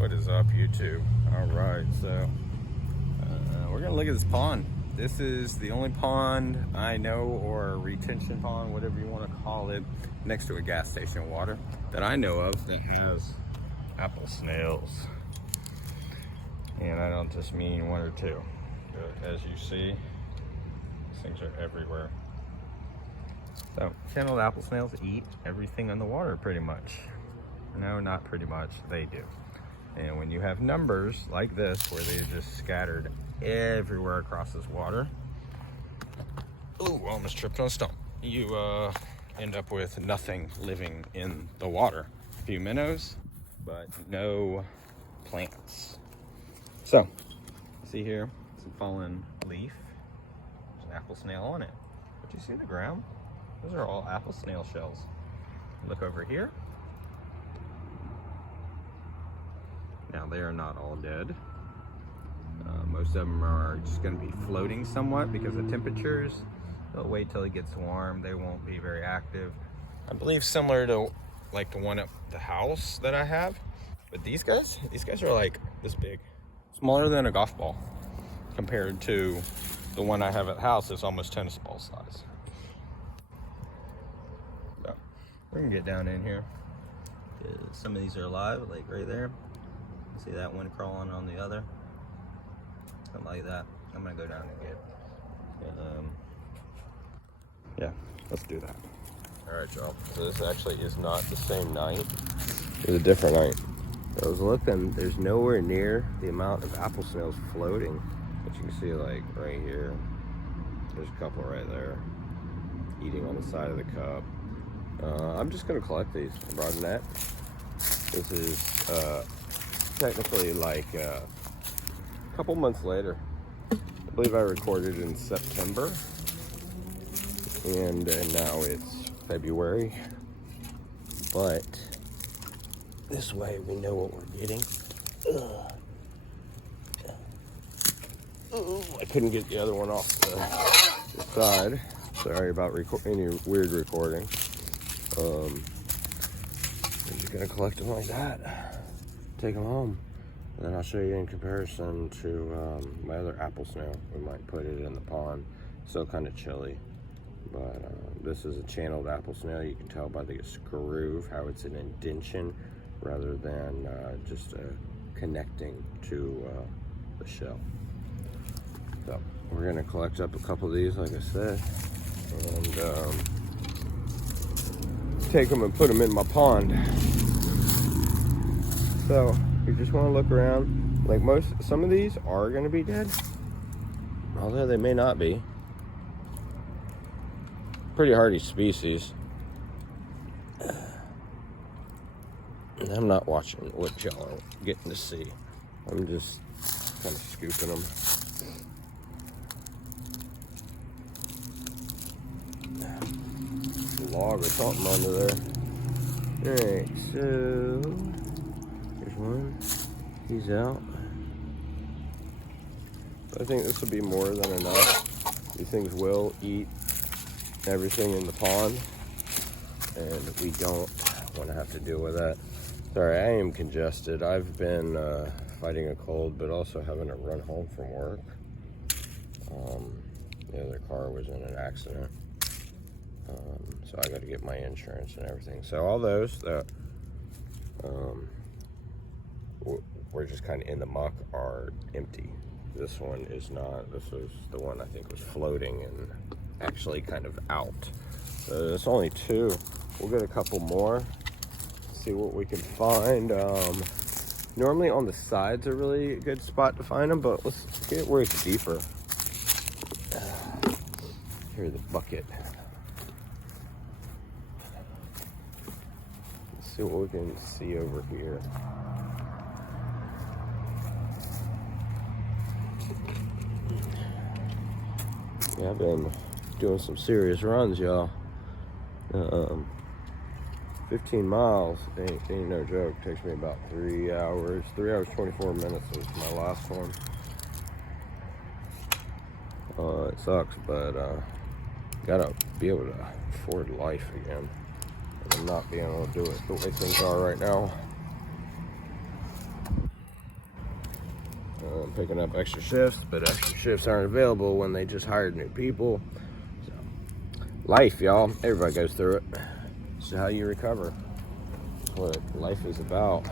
What is up, YouTube? All right, so we're gonna look at this pond. This is the only pond I know, or retention pond, whatever you want to call it, next to a gas station water that I know of that has apple snails. And I don't just mean one or two. As you see, these things are everywhere. So, channeled apple snails eat everything in the water pretty much. No, not pretty much, they do. And when you have numbers like this, where they're just scattered everywhere across this water, ooh, almost tripped on a stump. You end up with nothing living in the water. A few minnows, but no plants. So, see here, some fallen leaf. There's an apple snail on it. But you see the ground? Those are all apple snail shells. Look over here. Now they are not all dead. Most of them are just going to be floating somewhat because of temperatures. They'll wait till it gets warm. They won't be very active. I believe similar to like the one at the house that I have. But these guys are like this big. Smaller than a golf ball compared to the one I have at the house. It's almost tennis ball size. So we're gonna get down in here. Some of these are alive, like right there. See that one crawling on the other? Something like that. I'm gonna go down and get. Yeah, let's do that. All right, y'all. So this actually is not the same night. It's a different night. I was looking. There's nowhere near the amount of apple snails floating, but you can see like right here. There's a couple right there, eating on the side of the cup. I'm just gonna collect these. I brought a net. This is technically like a couple months later. I believe I recorded in September, and now it's February. But this way we know what we're getting. I couldn't get the other one off the side. Sorry about any weird recording. I'm just gonna collect them like that. Take them home. And then I'll show you in comparison to my other apple snail. We might put it in the pond. Still kind of chilly. But this is a channeled apple snail. You can tell by the groove how it's an indentation rather than just connecting to the shell. So we're gonna collect up a couple of these, like I said, and take them and put them in my pond. So you just want to look around. Like some of these are gonna be dead, although they may not be. Pretty hardy species. I'm not watching what y'all are getting to see. I'm just kind of scooping them. Log or something under there. Alright, so here's one. He's out. I think this will be more than enough. These things will eat everything in the pond, and we don't want to have to deal with that. Sorry, I am congested. I've been fighting a cold, but also having to run home from work. The other car was in an accident. So I got to get my insurance and everything. So all those that were just kind of in the muck are empty. This one is not. This is the one I think was floating and actually kind of out. So there's only two. We'll get a couple more. See what we can find. Normally on the sides are really a good spot to find them, but let's get where it's deeper. Here's the bucket. Let's see what we can see over here. Yeah, I've been doing some serious runs, y'all. 15 miles ain't no joke. Takes me about 3 hours. 3 hours, 24 minutes was my last one. It sucks, but gotta be able to afford life again. And I'm not being able to do it the way things are right now. I'm picking up extra shifts, but extra shifts aren't available when they just hired new people. So, life, y'all. Everybody goes through it. So how you recover. That's what life is about.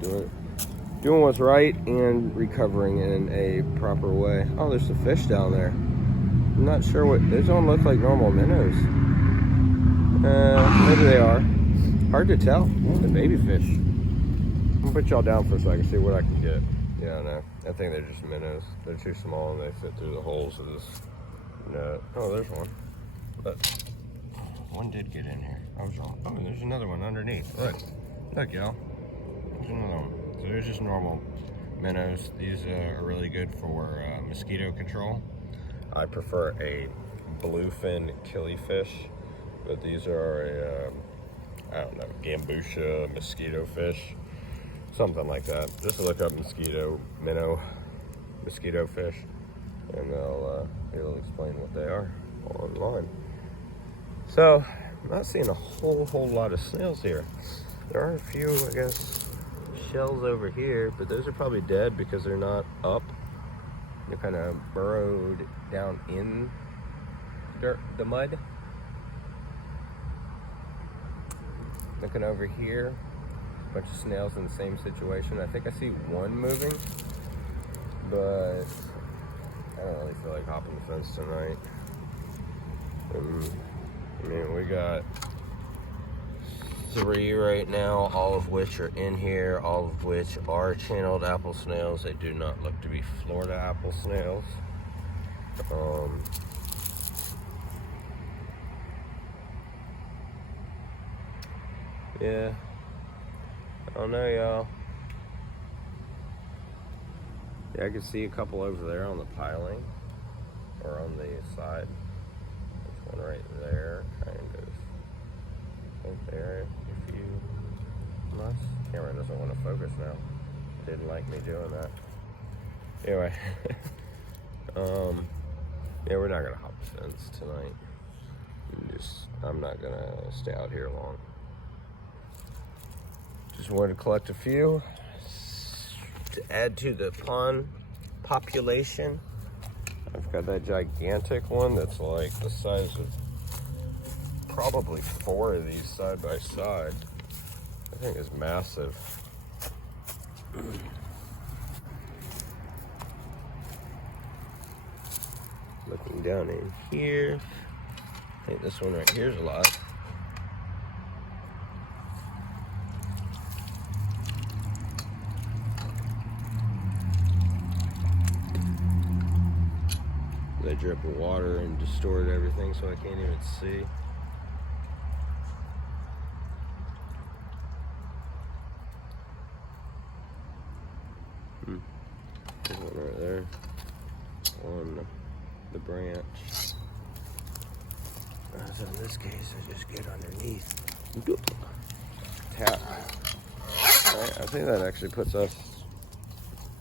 Doing what's right and recovering in a proper way. Oh, there's some fish down there. I'm not sure what, those don't look like normal minnows. Maybe they are. Hard to tell. The baby fish. I'm gonna put y'all down for a second, see what I can get. Yeah, no, I think they're just minnows. They're too small and they fit through the holes of this net. Oh, there's one. But one did get in here. I was wrong. Oh, there's another one underneath. Look, y'all. There's another one. So there's just normal minnows. These are really good for mosquito control. I prefer a bluefin killifish, but these are a, I don't know, gambusha mosquito fish, something like that. Just look up minnow mosquito fish, and it'll explain what they are online. So I'm not seeing a whole lot of snails here. There are a few, I guess, shells over here, but those are probably dead because they're not up. They're kind of burrowed down in the mud. Looking over here, a bunch of snails in the same situation. I think I see one moving, but I don't really feel like hopping the fence tonight. I mean, we got 3 right now, all of which are in here, all of which are channeled apple snails. They do not look to be Florida apple snails. Yeah, I don't know, y'all. Yeah, I can see a couple over there on the piling, or on the side. There's one right there, kind of. Right there, if you must. Camera doesn't want to focus now. Didn't like me doing that. Anyway, yeah, we're not gonna hop the fence tonight. I'm not gonna stay out here long. Just wanted to collect a few to add to the pond population. I've got that gigantic one that's like the size of probably 4 of these side by side. I think it's massive. Looking down in here, I think this one right here is alive. That drip of water and distorted everything so I can't even see. There's one right there on the branch. So in this case, I just get underneath. Tap. Alright, I think that actually puts us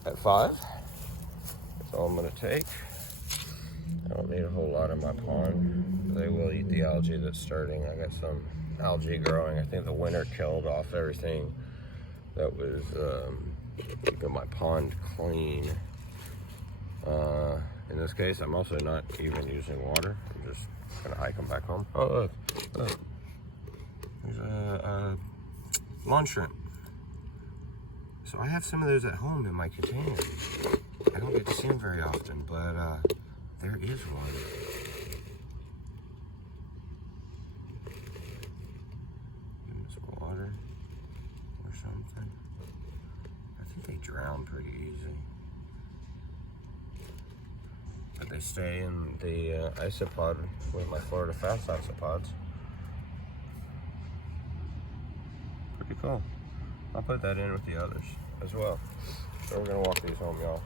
at 5. That's all I'm going to take. I don't need a whole lot in my pond. They will eat the algae that's starting. I got some algae growing. I think the winter killed off everything that was keeping my pond clean. In this case, I'm also not even using water. I'm just gonna hike them back home. Oh, look. There's a lawn shrimp. So I have some of those at home in my container. I don't get to see them very often, but there is one. Give them some water or something. I think they drown pretty easy. But they stay in the isopod with my Florida Fast isopods. Pretty cool. I'll put that in with the others as well. So we're gonna walk these home, y'all.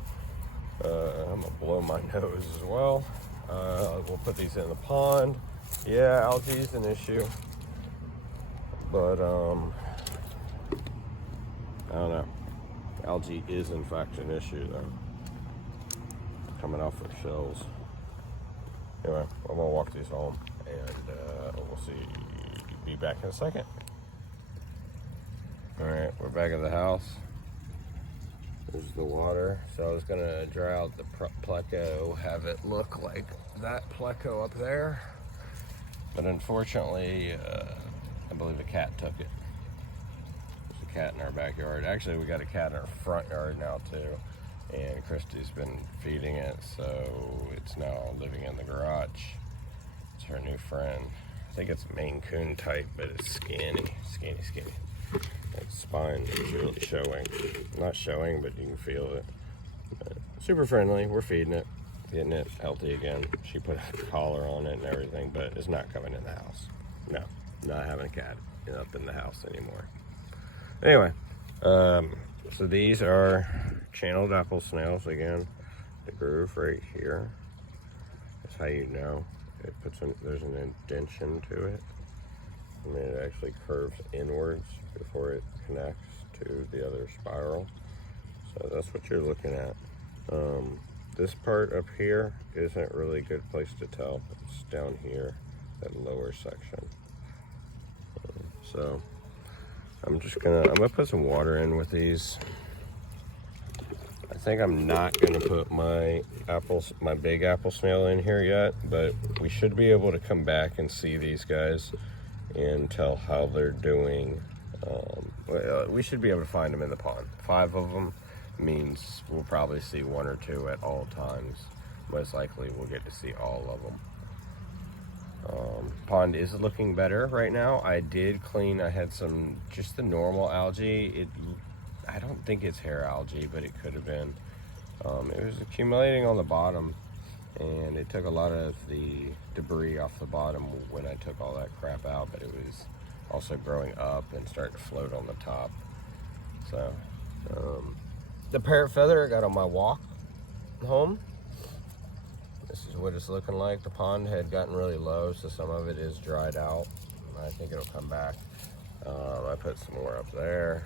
I'm gonna blow my nose as well. We'll put these in the pond. Yeah, algae is an issue, but I don't know. Algae is in fact an issue though. Coming off their shells. Anyway, I'm gonna walk these home, and we'll be back in a second. All right, we're back at the house. This is the water. So I was gonna dry out the pleco, have it look like that pleco up there. But unfortunately, I believe a cat took it. There's a cat in our backyard. Actually, we got a cat in our front yard now too. And Christy's been feeding it, so it's now living in the garage. It's her new friend. I think it's Maine Coon type, but it's skinny. Its spine is really showing. Not showing, but you can feel it. But super friendly. We're feeding it, getting it healthy again. She put a collar on it and everything, but it's not coming in the house. No, not having a cat up in the house anymore. Anyway, so these are Channeled Apple Snails again. The groove right here. That's how you know. It puts in, there's an indentation to it. I mean, it actually curves inwards before it connects to the other spiral. So that's what you're looking at. This part up here isn't really a good place to tell. It's down here, that lower section. So I'm gonna put some water in with these. I think I'm not gonna put my big apple snail in here yet, but we should be able to come back and see these guys and tell how they're doing. We should be able to find them in the pond. 5 of them means we'll probably see 1 or 2 at all times. Most likely we'll get to see all of them. Pond is looking better right now. I did clean, I had some, just the normal algae. I don't think it's hair algae, but it could have been. It was accumulating on the bottom, and it took a lot of the debris off the bottom when I took all that crap out, but it was also growing up and starting to float on the top. So, the parrot feather I got on my walk home. This is what it's looking like. The pond had gotten really low, so some of it is dried out. I think it'll come back. I put some more up there,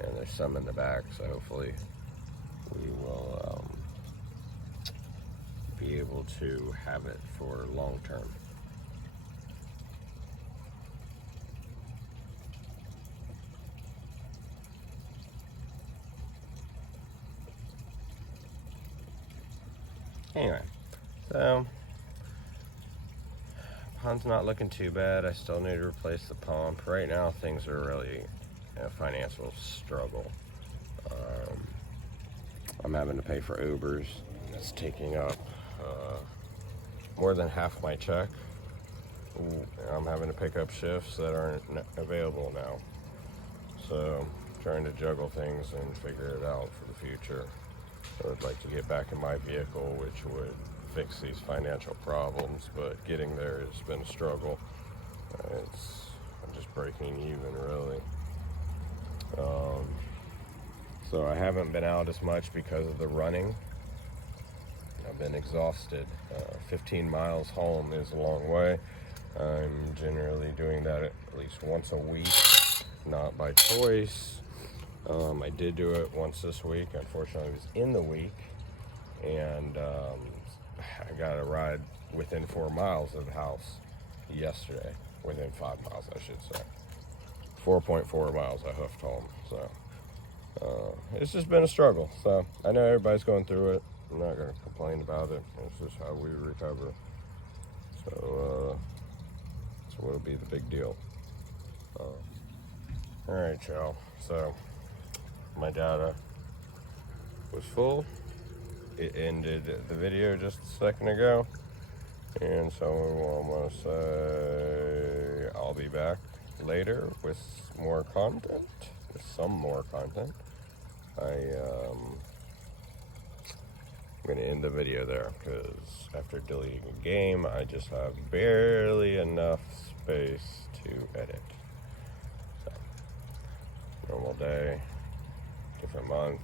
and there's some in the back, so hopefully we will be able to have it for long term. Anyway, so pond's not looking too bad. I still need to replace the pump. Right now things are really a financial struggle. I'm having to pay for Ubers. It's taking up more than half my check. I'm having to pick up shifts that aren't available now. So I'm trying to juggle things and figure it out for the future. I would like to get back in my vehicle, which would fix these financial problems, but getting there has been a struggle. I'm just breaking even, really. So I haven't been out as much because of the running. I've been exhausted. 15 miles home is a long way. I'm generally doing that at least once a week, not by choice. I did do it once this week. Unfortunately, I was in the week, and I got a ride within 4 miles of the house yesterday. Within 5 miles, I should say. 4.4 miles I hoofed home. So it's just been a struggle. So I know everybody's going through it. I'm not going to complain about it. It's just how we recover. So that's what'll be the big deal. All right, y'all. So my data was full. It ended the video just a second ago, and so I'm gonna say I'll be back later with more content, with some more content. I'm gonna end the video there because after deleting a game, I just have barely enough space to edit. So, normal day, different month,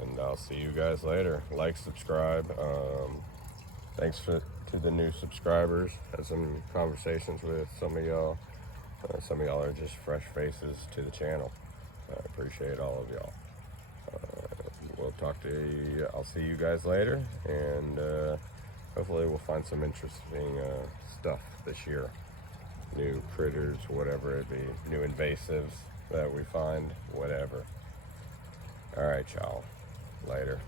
and I'll see you guys later. Like, subscribe. Thanks to the new subscribers. Had some conversations with some of y'all. Some of y'all are just fresh faces to the channel. I appreciate all of y'all. We'll talk to you. I'll see you guys later, and hopefully we'll find some interesting stuff this year. New critters, whatever it be, new invasives that we find, whatever. All right, y'all. Later.